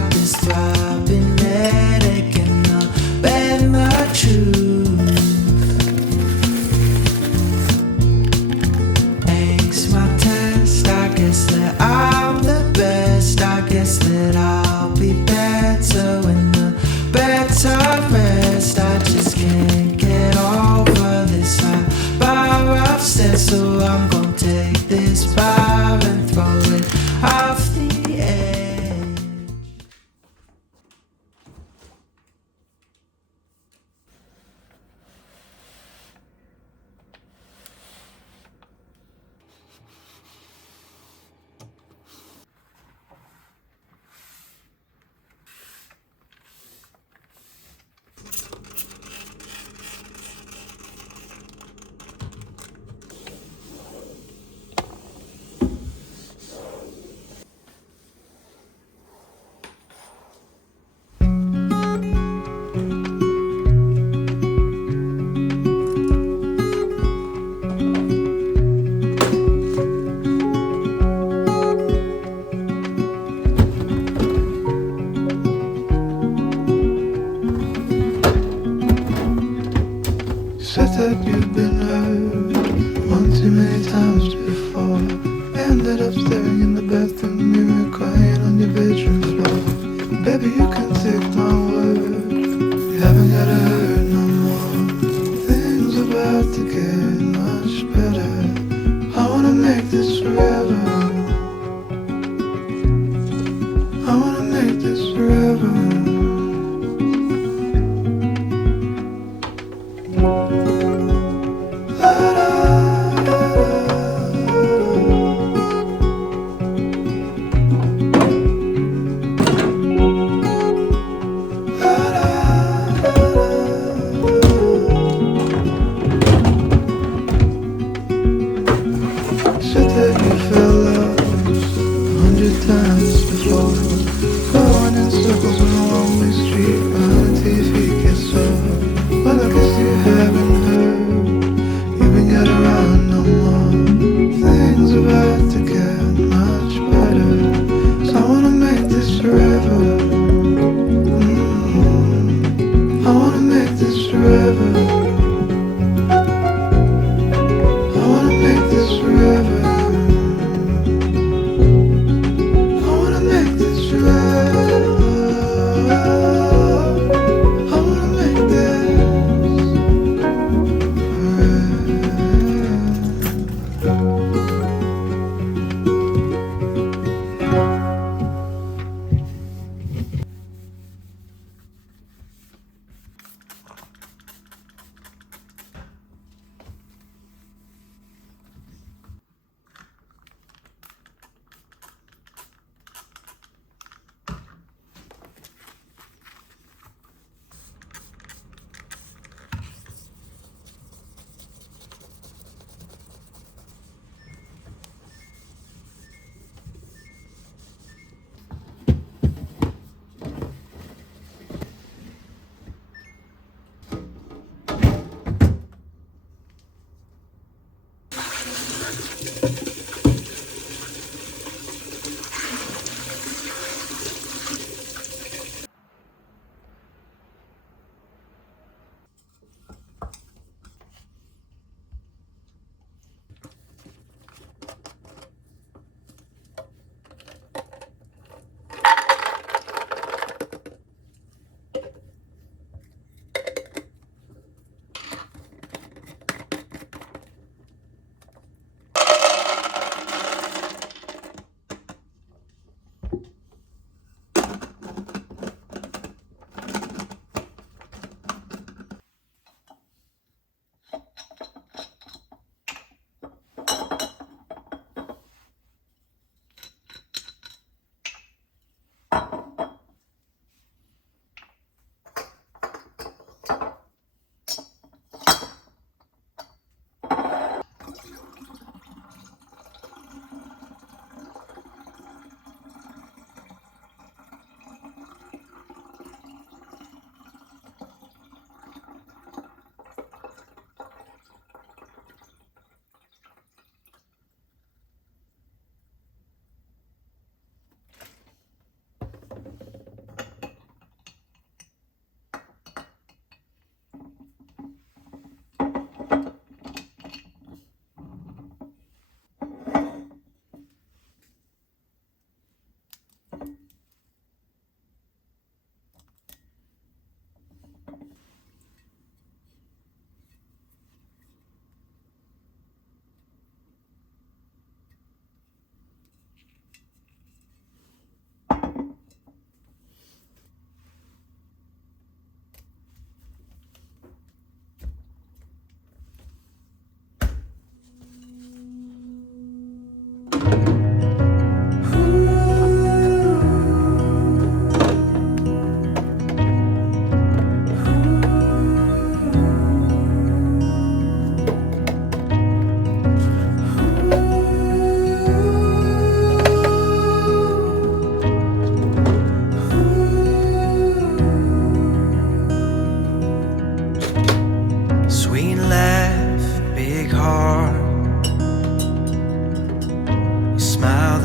got this throbbing headache and the bend the truth. Ace my test, I guess that I'm the best. I guess that I'll be better when the better rest. I just can't get over this high bar upstairs, so I'm gonna take this bar and throw it off the edge. Said that you've been hurt one too many times before. Ended up staring in the bathroom mirror, crying on your bedroom floor. Baby, you can take my word, you haven't gotta hurt no more. Things about to get much better. I wanna make this forever. I wanna make this forever.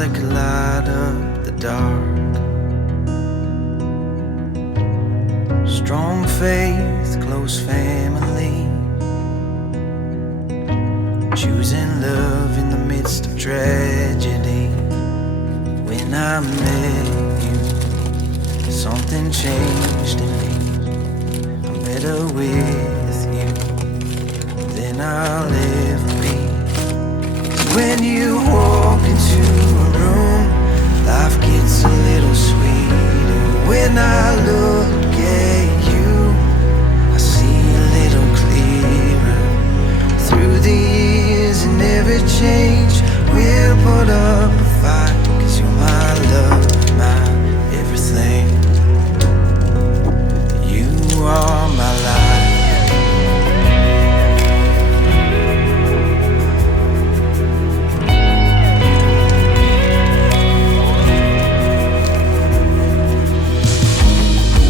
that could light up the dark. Strong faith, close family, choosing love in the midst of tragedy. When I met you, something changed in me. I'm better with you than I'll ever be. 'Cause when you walk into a room, life gets a little sweeter. When I look at you, I see a little clearer. Through the years and every change, we'll put up a fight. 'Cause you're my love, my everything. You are my life.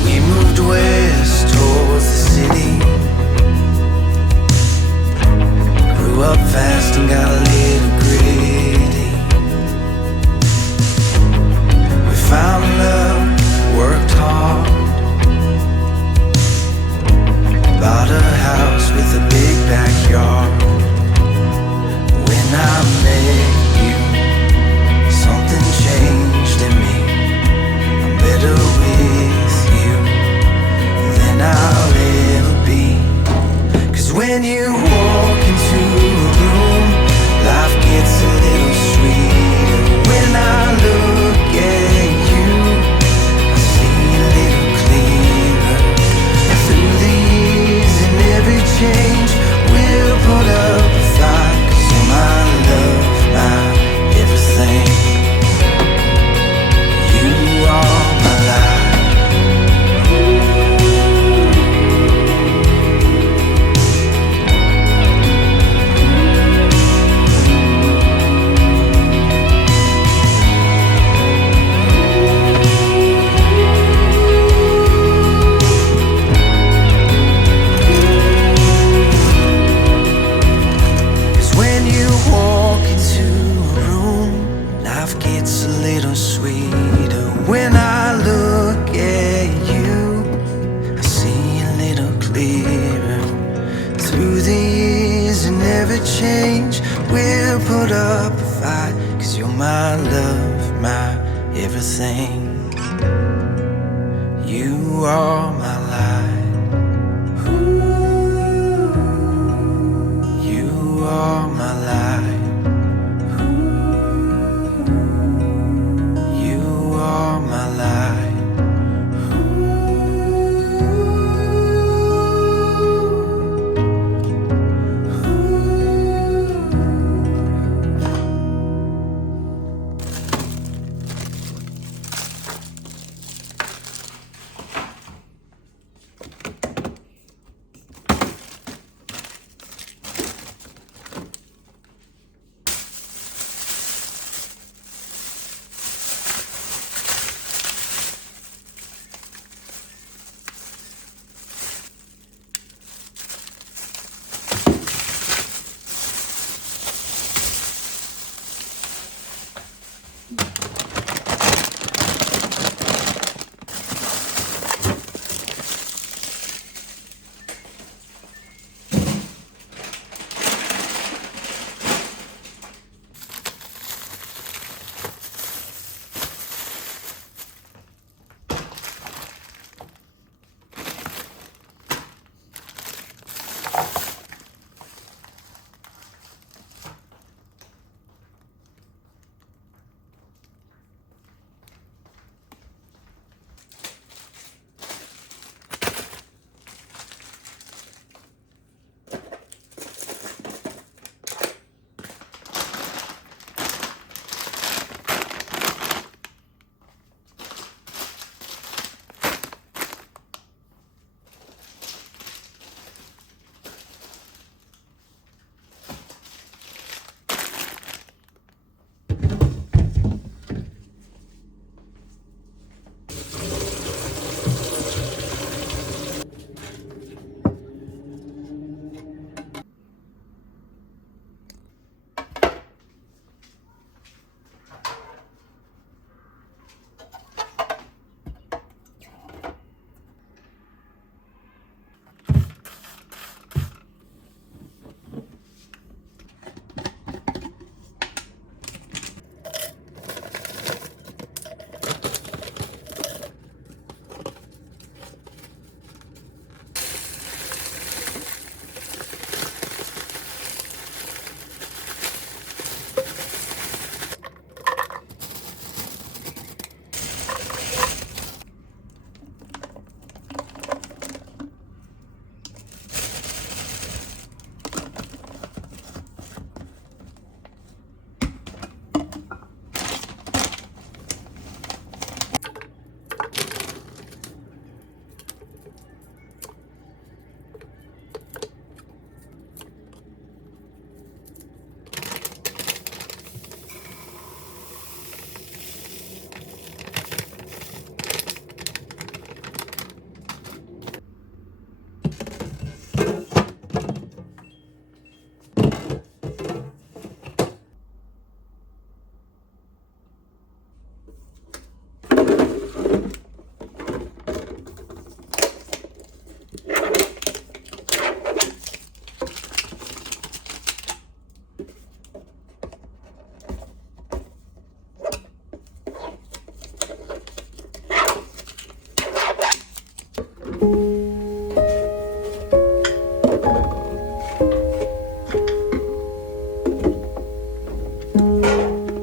We moved west towards the city, grew up fast and got a little gritty. We found love, worked hard, bought a house with a big backyard. When I met you, something changed in me. I'm better with you than I'll ever be. 'Cause when you walk into a room, life gets a little sweeter. When I look at you, I see a little clearer. Through the years and every change, we'll put up a fight. 'Cause you're my love, my everything. You are my life. When you walk into a room, life gets a little sweeter. When I look at you, I see a little clearer. Through the years and every change, we'll put up a fight. 'Cause you're my love, my everything. You are my life. You are my life. You are my life.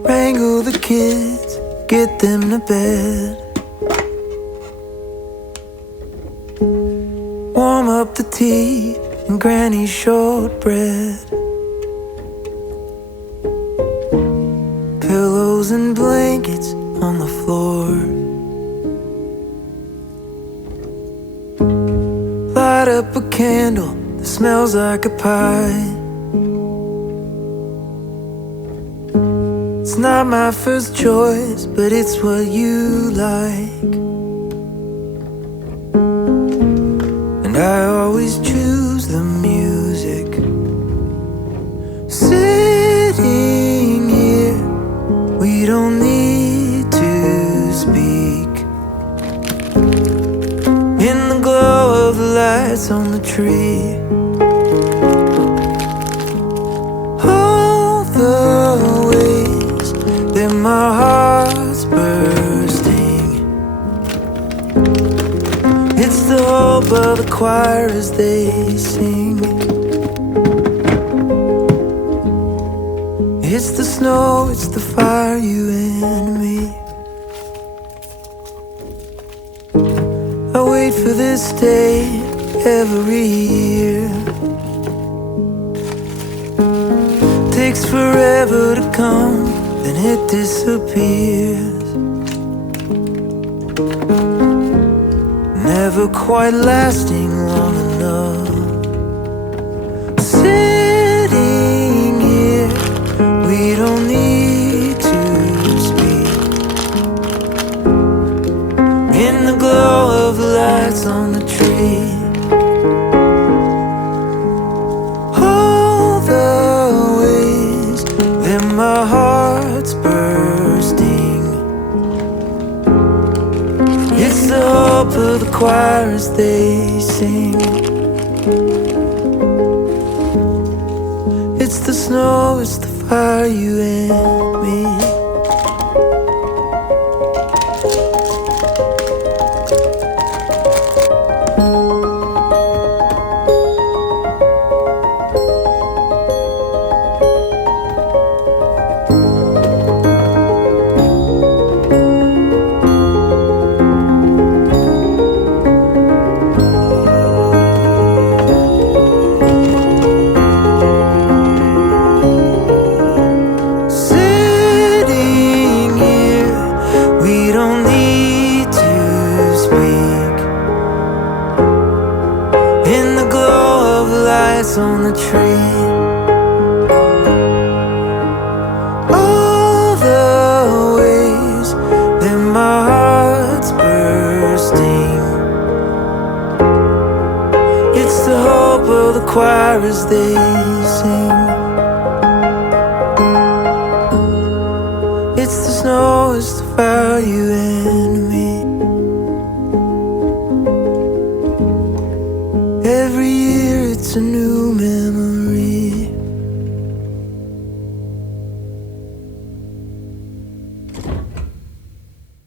Wrangle the kids, get them to bed. Warm up the tea and Granny's shortbread. Pillows and blankets on the floor. Light up a candle that smells like a pie. It's not my first choice, but it's what you like. And I always choose the music. Sitting here, we don't need to speak. In the glow of the lights on the tree. All the ways that my heart's bursting. It's the hope of the choir as they sing. It's the snow, it's the fire, you and me. I wait for this day every year. Takes forever to come, then it disappears. Never quite lasting long enough. Sitting here, we don't need to speak. In the glow of the lights on the tree. All the ways that my heart's bursting. It's the hope of the choir as they sing. It's the snow, it's the fire, you and me. On the tree. All the ways that my heart's bursting. It's the hope of the choir as they sing.